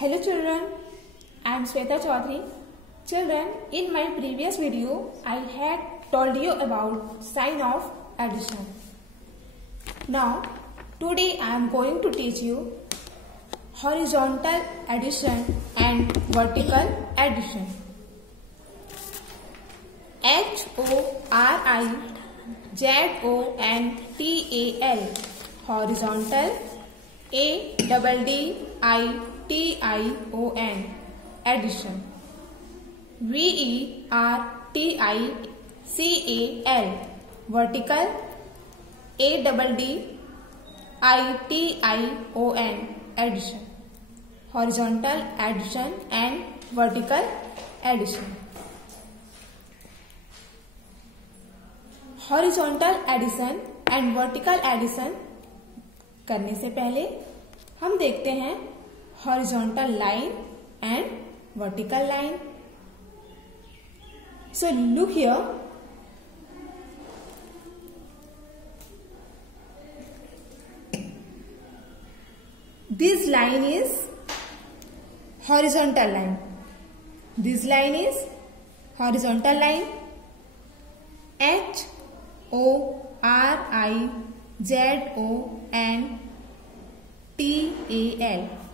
Hello children, I am Sweta Chaudhary. Children, in my previous video, I had told you about sign of addition. Now, today I am going to teach you horizontal addition and vertical addition. HORIZONTAL, horizontal. ADDITION, addition. VERTICAL, vertical. ADDITION, addition. Horizontal addition and vertical addition. Horizontal addition and vertical addition करने से पहले हम देखते हैं horizontal line and vertical line. So look here, this line is horizontal line. This line is horizontal line.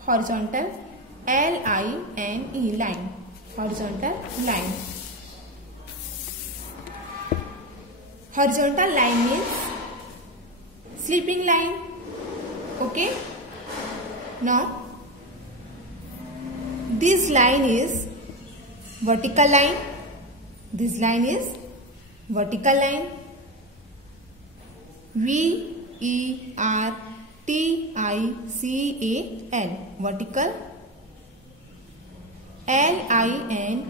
HORIZONTAL, horizontal. LINE, line, horizontal line. Horizontal line means sleeping line. Okay. Now this line is vertical line. This line is vertical line. VERTICAL, vertical. LINE,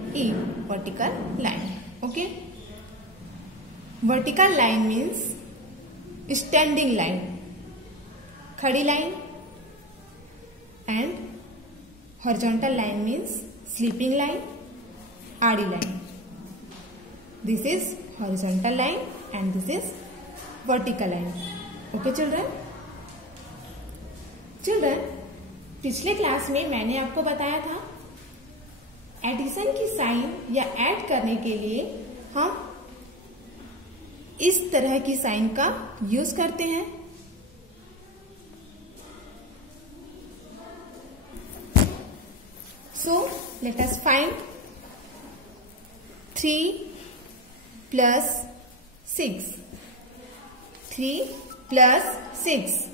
vertical line. Okay. Vertical line means standing line, khadi line, and horizontal line means sleeping line, aadi line. This is horizontal line and this is vertical line. Okay children. Children, पिछले class में मैंने आपको बताया था addition की sign या add करने के लिए हम इस तरह की साइन का यूज करते हैं. So let us find 3 plus 6. 3 plus 6.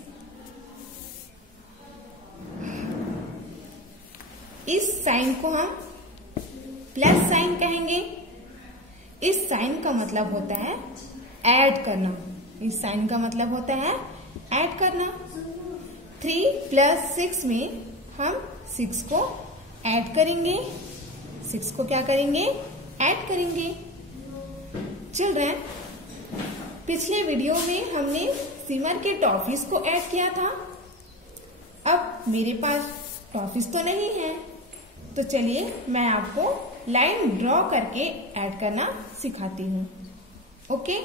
इस साइन को हम प्लस साइन कहेंगे. इस साइन का मतलब होता है ऐड करना. इस साइन का मतलब होता है ऐड करना. 3 plus 6 में हम 6 को ऐड करेंगे. 6 को क्या करेंगे? ऐड करेंगे. चिल्ड्रन, पिछले वीडियो में हमने सिमर के टॉफीज को ऐड किया था. अब मेरे पास टॉफीज तो नहीं है, तो चलिए मैं आपको लाइन ड्रॉ करके ऐड करना सिखाती हूँ. Okay.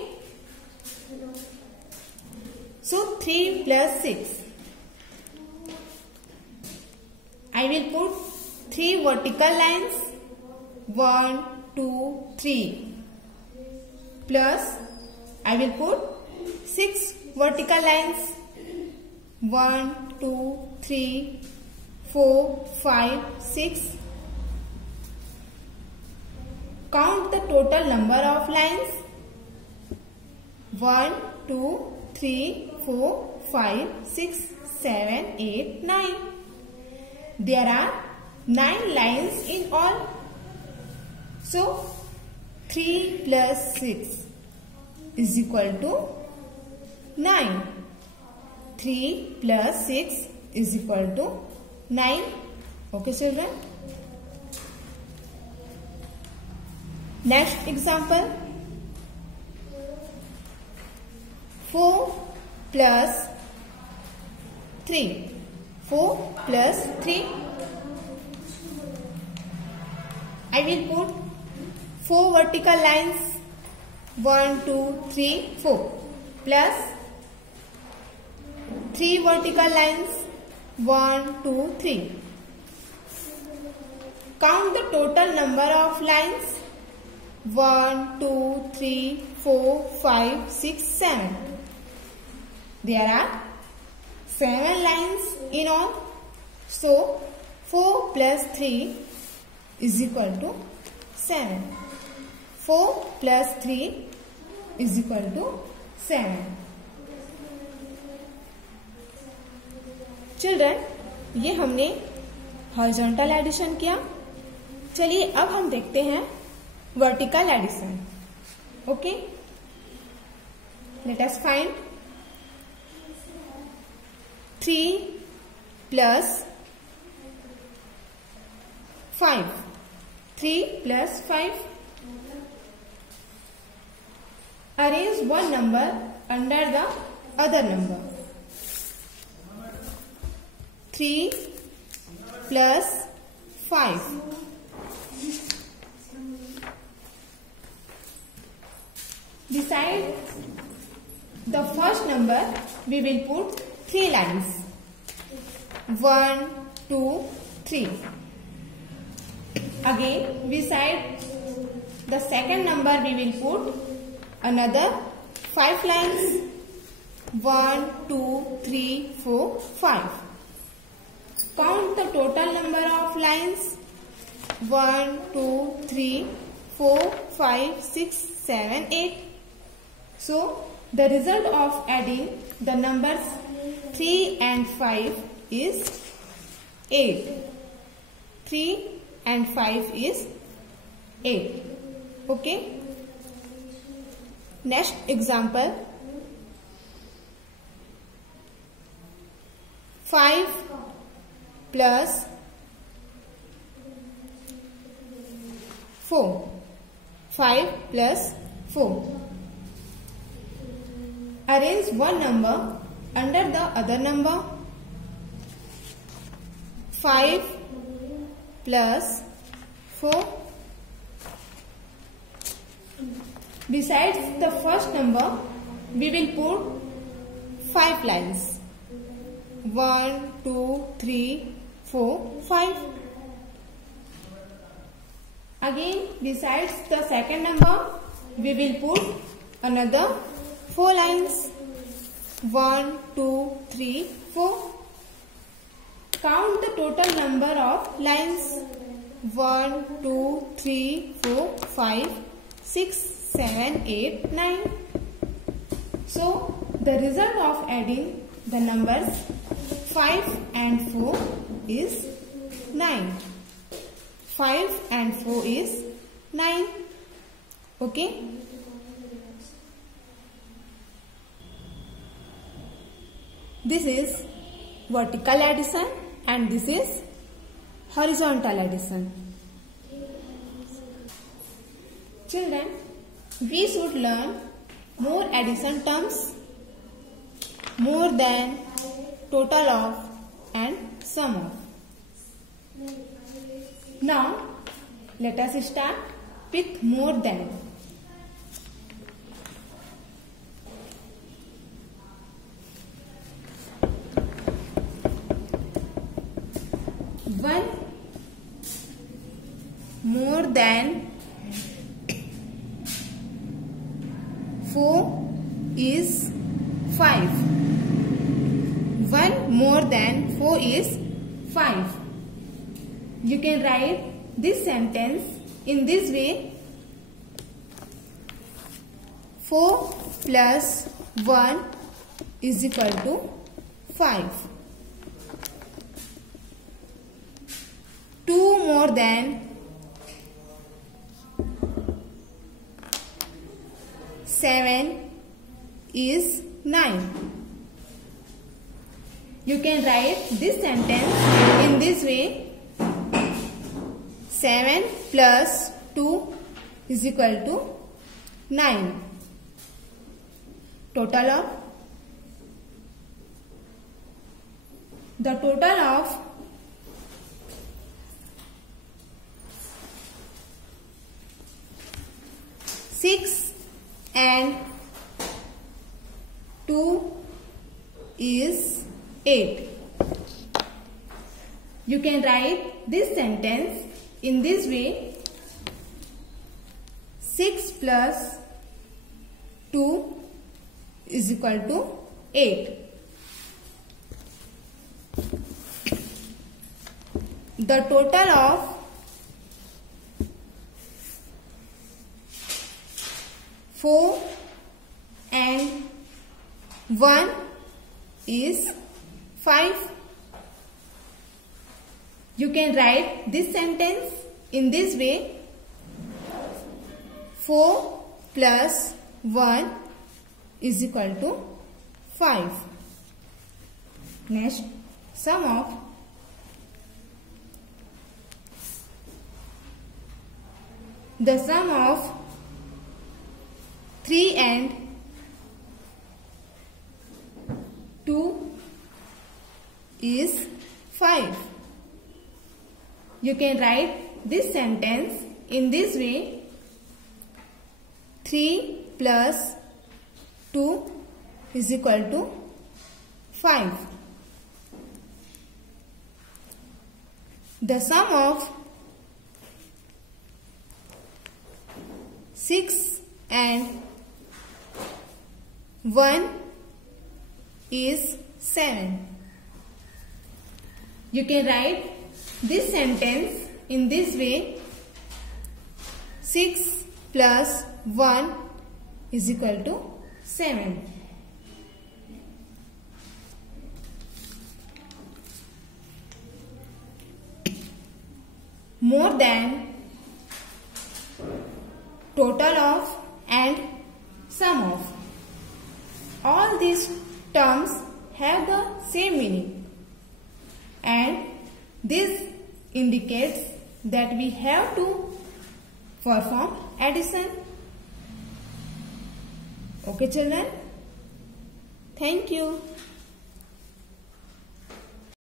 So 3 plus 6. I will put 3 vertical lines. 1, 2, 3. Plus I will put 6 vertical lines. 1, 2, 3, 4, 5, 6. Count the total number of lines. 1, 2, 3, 4, 5, 6, 7, 8, 9. There are 9 lines in all. So 3 plus 6 is equal to 9. 3 plus 6 is equal to 9. Okay children. Next example. 4 plus 3. 4 plus 3. I will put 4 vertical lines. 1, 2, 3, 4. Plus 3 vertical lines. 1, 2, 3. Count the total number of lines. 1, 2, 3, 4, 5, 6, 7. There are 7 lines in all. So 4 plus 3 is equal to 7. 4 plus 3 is equal to 7. Children, ये हमने horizontal addition किया. चलिए अब हम देखते हैं vertical addition. Okay, let us find 3 plus 5. 3 plus 5. Arrange one number under the other number. 3 plus 5. Beside the first number, we will put 3 lines. 1, 2, 3. Again, beside the second number, we will put another 5 lines. 1, 2, 3, 4, 5. Count the total number of lines. 1, 2, 3, 4, 5, 6, 7, 8. So, the result of adding the numbers 3 and 5 is 8. 3 and 5 is 8. Okay. Next example. 5 plus 4. 5 plus 4. Arrange one number under the other number. 5 plus 4. Besides the first number, we will put 5 lines. 1, 2, 3, 4, 5. Again, besides the second number, we will put another 4 lines. 1, 2, 3, 4. Count the total number of lines. 1, 2, 3, 4, 5, 6, 7, 8, 9. So, the result of adding the numbers 5 and 4 is 9. 5 and 4 is 9. Okay. This is vertical addition and this is horizontal addition. Children, we should learn more addition terms, more than, total of and sum of. Now, let us start with more than. One more than 4 is 5. 1 more than 4 is 5. You can write this sentence in this way. 4 plus 1 is equal to 5. 2 more than 7 is 9. You can write this sentence in this way. 7 plus 2 is equal to 9. Total of the total of 6 and 2 is 8. You can write this sentence in this way, 6 plus 2 is equal to 8. The total of 4 and 1 is 5. You can write this sentence in this way. 4 plus 1 is equal to 5. Next, sum of the sum of 3 and 2 is 5. You can write this sentence in this way. 3 plus 2 is equal to 5. The sum of 6 and 1 is 7. You can write this sentence in this way. 6 plus 1 is equal to 7. More than, total of and sum of. All these terms have the same meaning, and this indicates that we have to perform addition. Okay children, thank you.